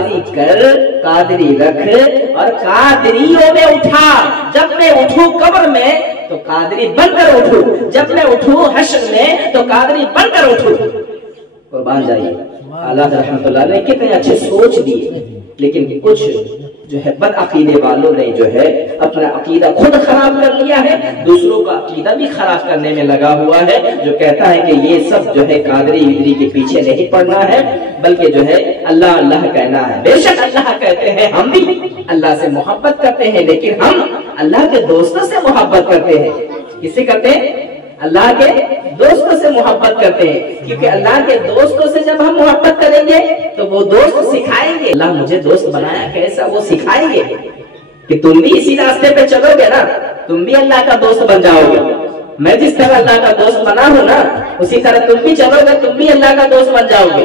قادری کر، قادری رکھ اور قادریوں میں اٹھا۔ جب میں اٹھوں قبر میں تو قادری بن کر اٹھوں، جب میں اٹھوں حشر میں تو قادری بن کر اٹھوں۔ قربان جائیے، اللہ رحمۃ اللہ نے کتنے اچھے سوچ دیے، لیکن کچھ جو ہے بد عقیدے والوں نے جو ہے اپنا عقیدہ خود خراب کر لیا ہے، دوسروں کا عقیدہ بھی خراب کرنے میں لگا ہوا ہے، جو کہتا ہے کہ یہ سب جو ہے قادری ویدری کے پیچھے نہیں پڑنا ہے، بلکہ جو ہے اللہ اللہ کہنا ہے۔ بے شک اللہ کہتے ہیں، ہم بھی اللہ سے محبت کرتے ہیں، لیکن ہم اللہ کے دوستوں سے محبت کرتے ہیں۔ کس سے کرتے ہیں؟ اللہ کے دوستوں سے محبت کرتے ہیں، کیونکہ اللہ کے دوستوں سے جب ہم محبت کریں گے تو وہ دوست سکھائیں گے۔ اللہ مجھے دوست بنایا کیسا، وہ سکھائیں گے کہ تم بھی اسی راستے پہ چلو گے نا، تم بھی اللہ کا دوست بن جاؤ گے۔ میں جس طرح اللہ کا دوست بنا ہوں نا، اسی طرح تم بھی چلو گے، تم بھی اللہ کا دوست بن جاؤ گے۔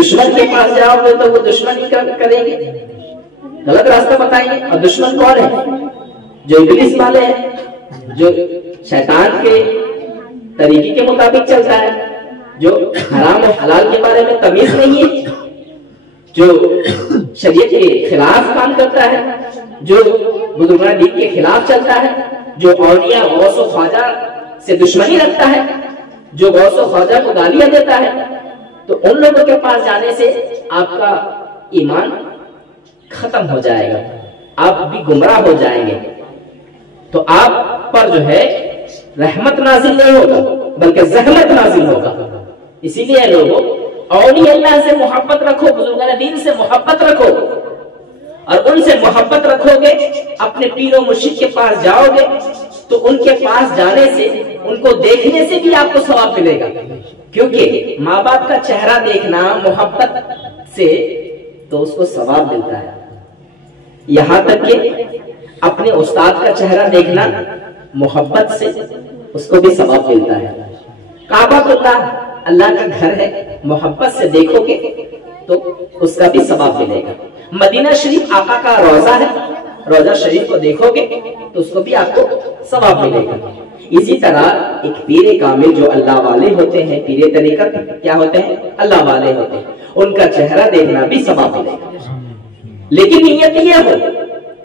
دشمن کے پاس جاؤ گے تو وہ دشمن ہی کریں گے، غلط راستہ بتائیں گے۔ اور دشمن کون ہے؟ جو ابلیس والے ہیں، جو شیطان کے طریقے کے مطابق چلتا ہے، جو حرام و حلال کے بارے میں تمیز نہیں ہے، جو شریعت کے خلاف کام کرتا ہے، جو بزرگان دین کے خلاف چلتا ہے، جو اولیاء غوث و خواجہ سے دشمنی رکھتا ہے، جو غوث و خواجہ کو گالیاں دیتا ہے، تو ان لوگوں کے پاس جانے سے آپ کا ایمان ختم ہو جائے گا، آپ بھی گمراہ ہو جائیں گے۔ تو آپ پر جو ہے رحمت نازل نہیں ہوگا بلکہ زحمت نازل ہوگا۔ اسی لیے لوگوں، اولیاء اللہ سے محبت رکھو، بزرگان دین سے محبت رکھو، اور ان سے محبت رکھو گے، اپنے پیر و مرشد کے پاس جاؤ گے تو ان کے پاس جانے سے، ان کو دیکھنے سے بھی آپ کو ثواب ملے گا، کیونکہ ماں باپ کا چہرہ دیکھنا محبت سے تو اس کو ثواب ملتا ہے، یہاں تک کہ اپنے استاد کا چہرہ دیکھنا محبت سے اس کو بھی ثواب ملتا ہے۔ کعبہ اللہ کا گھر ہے، محبت سے دیکھو گے تو اس کا بھی ثواب ملے گا۔ مدینہ شریف آقا کا روضہ ہے، روضہ شریف کو دیکھو گے تو اس کو بھی آپ کو ثواب ملے گا۔ اسی طرح ایک پیر کامل جو اللہ والے ہوتے ہیں، پیر طریقت کیا ہوتے ہیں؟ اللہ والے ہوتے ہیں، ان کا چہرہ دیکھنا بھی ثواب ملے گا، لیکن نیت یہ ہو،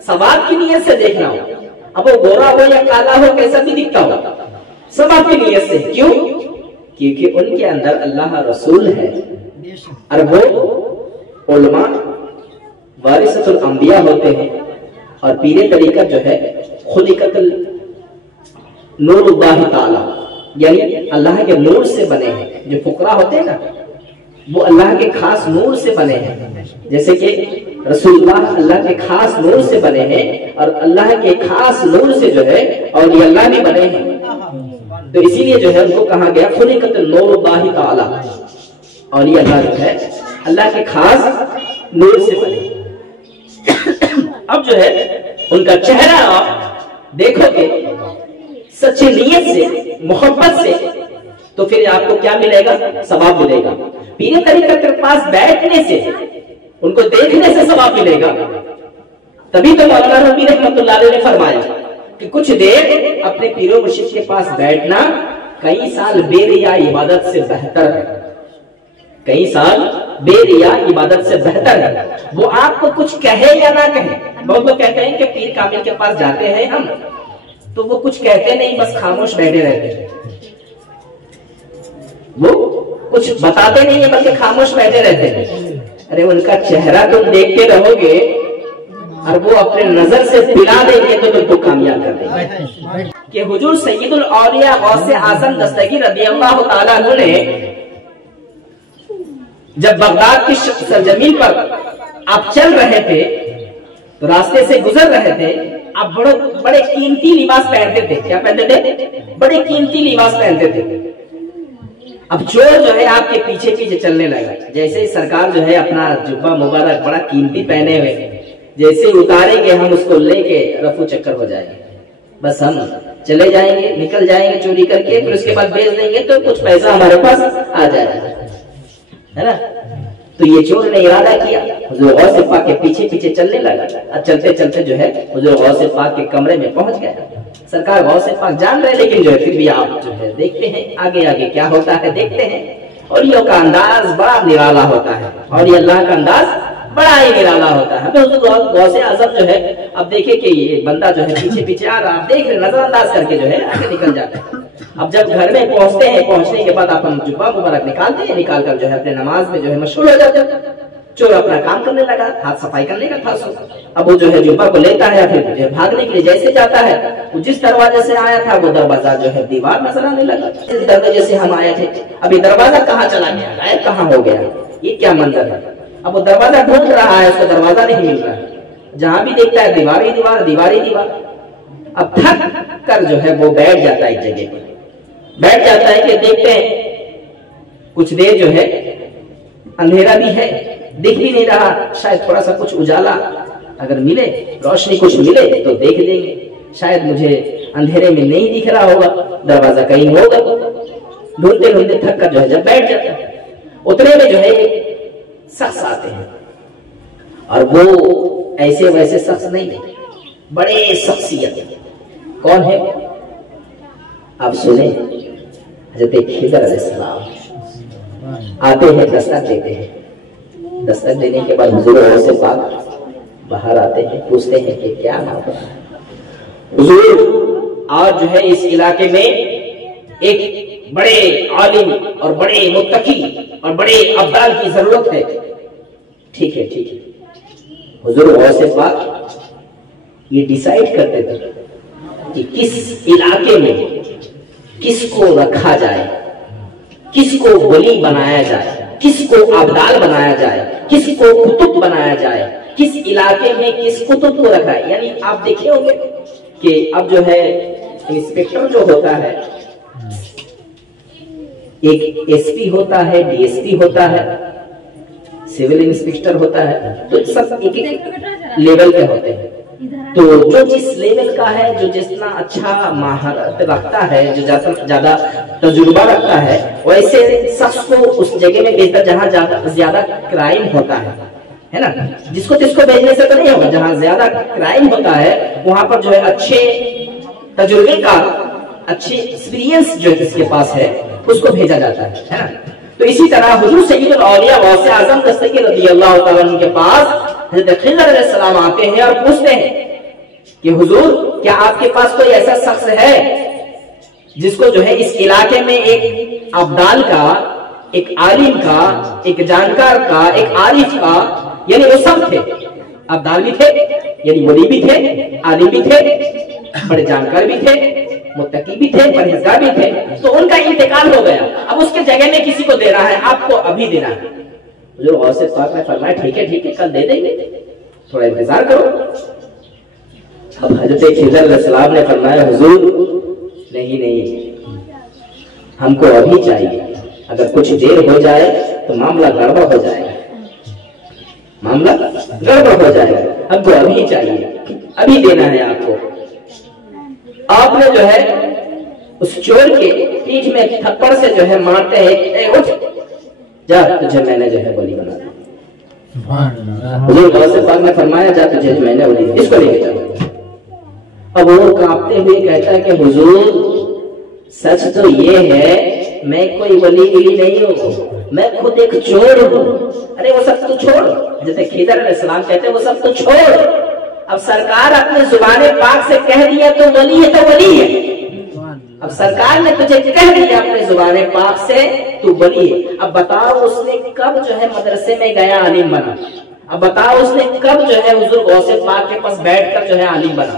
ثواب کی نیت سے دیکھنا ہو۔ اب وہ گورا ہو یا کالا ہو، کیسا بھی دکھتا ہو، ثواب کی نیت سے۔ کیوں؟ کیونکہ ان کے اندر اللہ رسول ہے، اور وہ علماء وارثۃ الانبیاء ہوتے ہیں، اور پیر طریقت جو ہے خلقت نور اللہ تعالی، یعنی اللہ کے نور سے بنے ہیں۔ جو فقراء ہوتے ہیں نا، وہ اللہ کے خاص نور سے بنے ہیں، جیسے کہ رسول اللہ اللہ کے خاص نور سے بنے ہیں، اور اللہ کے خاص نور سے جو ہے اولیاء اللہ بھی بنے ہیں۔ تو اسی لیے جو ہے ان کو کہا گیا خلقت نور اللہ تعالی، اولیاء اللہ جو ہے اللہ کے خاص نور سے بنے۔ اب جو ہے ان کا چہرہ آپ دیکھو گے سچی نیت سے، محبت سے، تو پھر آپ کو کیا ملے گا؟ ثواب ملے گا۔ پیر طریقت کے پاس بیٹھنے سے، ان کو دیکھنے سے ثواب ملے گا۔ تبھی تو مولانا رومی رحمۃ اللہ علیہ نے فرمایا کہ کچھ دیر اپنے پیر و مرشد کے پاس بیٹھنا کئی سال بے ریا عبادت سے بہتر ہے، کئی سال بے ریا عبادت سے بہتر ہے۔ وہ آپ کو کچھ کہے یا نہ کہے، بہت لوگ کہتے ہیں کہ پیر کامل کے پاس جاتے ہیں ہم تو وہ کچھ کہتے نہیں، بس خاموش بیٹھے رہتے ہیں، وہ کچھ بتاتے نہیں ہیں بلکہ خاموش بیٹھے رہتے ہیں۔ ارے ان کا چہرہ تم دیکھتے رہو گے اور وہ اپنے نظر سے پلا دیں گے تو تم کو کامیاب کر دیں گے۔ کہ حضور سید الاولیاء غوث اعظم دستگیر رضی اللہ تعالیٰ عنہ نے جب بغداد کی سرزمین پر آپ چل رہے تھے تو راستے سے گزر رہے تھے، آپ بڑے قیمتی لباس پہنتے تھے۔ کیا پہنتے تھے؟ بڑے قیمتی لباس پہنتے تھے۔ اب چور جو ہے آپ کے پیچھے پیچھے چلنے لگا، جیسے ہی سرکار جو ہے اپنا جبہ مبارک بڑا قیمتی پہنے ہوئے، جیسے ہی اتاریں گے ہم اس کو لے کے رفو چکر ہو جائیں گے، بس ہم چلے جائیں گے، نکل جائیں گے چوری کر کے، پھر اس کے بعد بیچ دیں گے تو کچھ پیسہ ہمارے پاس آ جائے گا، ہے نا۔ تو یہ چور نے ارادہ کیا، حضور غوث پاک کے پیچھے پیچھے چلنے لگا، اور چلتے چلتے جو ہے حضور غوث پاک کے کمرے میں پہنچ گیا۔ سرکار غوث پاک جان رہے، لیکن جو ہے پھر بھی آپ جو ہے دیکھتے ہیں آگے آگے کیا ہوتا ہے، دیکھتے ہیں۔ اور یہ کا انداز بڑا نرالا ہوتا ہے، اور یہ اللہ کا انداز بڑا ہی نرالا ہوتا ہے. حضور غوث اعظم جو ہے اب دیکھیں کہ یہ بندہ جو ہے پیچھے پیچھے آ رہا, آپ دیکھ رہے نظر انداز کر کے جو ہے آگے نکل جاتا ہے. اب جب گھر میں پہنچتے ہیں, پہنچنے کے بعد اپنا جبہ مبارک نکالتے ہیں, نکال کر جو ہے اپنے نماز میں جو ہے مشغول ہو جاتے ہیں. چور اپنا کام کرنے لگا, ہاتھ صفائی کرنے کا تھا. اب وہ جو ہے جبہ کو لیتا ہے, پھر بھاگنے کے لیے جیسے جاتا ہے, وہ جس دروازے سے آیا تھا وہ دروازہ جو ہے دیوار نظر آنے لگا. اس دروازے سے ہم آئے تھے, ابھی دروازہ کہاں چلا گیا, غائب کہاں ہو گیا, یہ کیا منظر ہے. اب وہ دروازہ ڈھونڈ رہا ہے, اس کو دروازہ نہیں مل رہا ہے, جہاں بھی دیکھتا ہے دیوار ہی دیوار, دیوار ہی دیوار. اب تھک کر جو ہے وہ بیٹھ جاتا ہے ایک جگہ پر, بیٹھ جاتا ہے کہ دیکھتے ہیں کچھ دیر جو ہے اندھیرا بھی ہے, دیکھ بھی نہیں رہا, شاید تھوڑا سا کچھ اجالا اگر ملے, روشنی کچھ ملے تو دیکھ لیں گے, شاید مجھے اندھیرے میں نہیں دکھ رہا ہوگا, دروازہ کہیں ہوگا. ڈھونڈتے ڈھونڈتے تھک کر جو ہے جب بیٹھ جاتا ہے, اتنے میں جو ہے ایک شخص آتے ہیں, اور وہ ایسے ویسے شخص نہیں, بڑے شخصیت. کون ہے آپ سنیں. حضرت خضر علیہ السلام آتے ہیں, دستک دیتے ہیں. دستک دینے کے بعد حضور غوث پاک باہر آتے ہیں, پوچھتے ہیں کہ کیا نام ہے. حضور آج جو ہے اس علاقے میں ایک بڑے عالم اور بڑے متقی اور بڑے ابدال کی ضرورت ہے. ٹھیک ہے ٹھیک ہے. حضور غوث پاک یہ ڈیسائیڈ کرتے تھے کہ کس علاقے میں کس کو رکھا جائے, کس کو ولی بنایا جائے, کس کو ابدال بنایا جائے, کس کو قطب بنایا جائے, کس علاقے میں کس قطب کو رکھا ہے. یعنی آپ دیکھے ہوں گے کہ اب جو ہے انسپیکٹر جو ہوتا ہے, ایک ایس پی ہوتا ہے, ڈی ایس پی ہوتا ہے, سول انسپیکٹر ہوتا ہے, تو سب ایک ایک لیول کے ہوتے ہیں. تو جو جس لیول کا ہے, جو جتنا اچھا مہارت رکھتا ہے, جو زیادہ تجربہ رکھتا ہے, ویسے شخص کو اس جگہ میں بھیجتا جہاں زیادہ کرائم ہوتا ہے نا. جس کو بھیجنے سے تو نہیں ہوگا, جہاں زیادہ کرائم ہوتا ہے وہاں پر جو ہے اچھے تجربے کا, اچھے ایکسپیرینس جو کس کے پاس ہے اس کو بھیجا جاتا ہے نا. تو اسی طرح حضور سید الاولیاء غوث اعظم دستگیر رضی اللہ تعالیٰ عنہ کے پاس حضرت خضر علیہ السلام آتے ہیں اور پوچھتے ہیں کہ حضور کیا آپ کے پاس کوئی ایسا شخص ہے جس کو جو ہے اس علاقے میں ایک ابدال کا, ایک عالم کا, ایک جانکار کا, ایک عارف کا, یعنی وہ سب تھے, ابدال بھی تھے, یعنی ولی بھی تھے, عالم بھی تھے, بڑے جانکار بھی تھے, متقی بھی تھے, پرہیزگار بھی تھے, تو ان کا انتقال ہو گیا, اب اس کے جگہ میں کسی کو دے رہا ہے, آپ کو ابھی دینا ہے. حضور غوث پاک نے فرمایا ٹھیک ہے کل دے دیں گے, تھوڑا انتظار کرو. اب حضرت خضر علیہ السلام نے فرمایا حضور نہیں, ہم کو ابھی چاہیے, اگر کچھ دیر ہو جائے تو معاملہ گڑبڑ ہو جائے گا, ہم کو ابھی چاہیے, ابھی دینا ہے آپ کو. آپ نے جو ہے اس چور کے پیٹھ میں تھپڑ سے جو ہے مارتے ہیں, اے اٹھ جا, تجھے میں نے جو ہے ولی بنا دیا. حضور غوث پاک نے فرمایا جا, تجھے میں نے ولی, اس کو لے کے جاؤ. اب وہ کانپتے ہوئے کہتا ہے کہ حضور سچ تو یہ ہے میں کوئی ولی نہیں ہوں, میں خود ایک چور ہوں. ارے وہ سب تو چھوڑ, جیسے خضر علیہ السلام کہتے ہیں وہ سب تو چھوڑ, اب سرکار اپنے زبان پاک سے کہہ دیا تو ولی ہے تو ولی ہے. اب سرکار نے تجھے کہہ دیا اپنے زبان پاک سے تو ولی ہے. اب بتاؤ اس نے کب جو ہے مدرسے میں گیا عالم بنا, اب بتاؤ اس نے کب جو ہے حضور غوث پاک کے پاس بیٹھ کر جو ہے عالم بنا.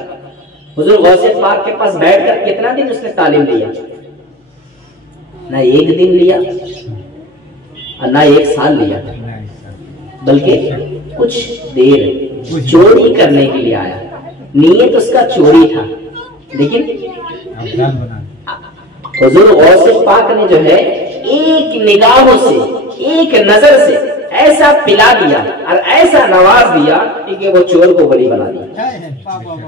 حضور غوث پاک کے پاس بیٹھ کر کتنا دن اس نے تعلیم لیا, نہ ایک دن لیا اور نہ ایک سال لیا, بلکہ کچھ دیر چوری کرنے کے لیے آیا. نیت اس کا چوری تھا, لیکن حضور غوث پاک نے جو ہے ایک نگاہوں سے, ایک نظر سے ایسا پلا دیا اور ایسا نواز دیا کہ وہ چور کو ولی بنا دیا.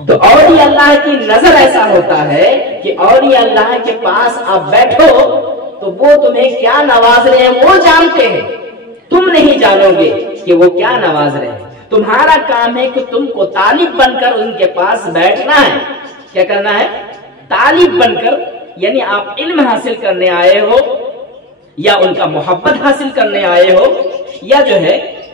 تو اولیاء اللہ کی نظر ایسا ہوتا ہے کہ اولیاء اللہ کے پاس آپ بیٹھو تو وہ تمہیں کیا نواز رہے ہیں وہ جانتے ہیں, تم نہیں جانو گے کہ وہ کیا نواز رہے ہیں. تمہارا کام ہے کہ تم کو طالب بن کر ان کے پاس بیٹھنا ہے. کیا کرنا ہے؟ طالب بن کر, یعنی آپ علم حاصل کرنے آئے ہو, یا ان کا محبت حاصل کرنے آئے ہو, یا جو ہے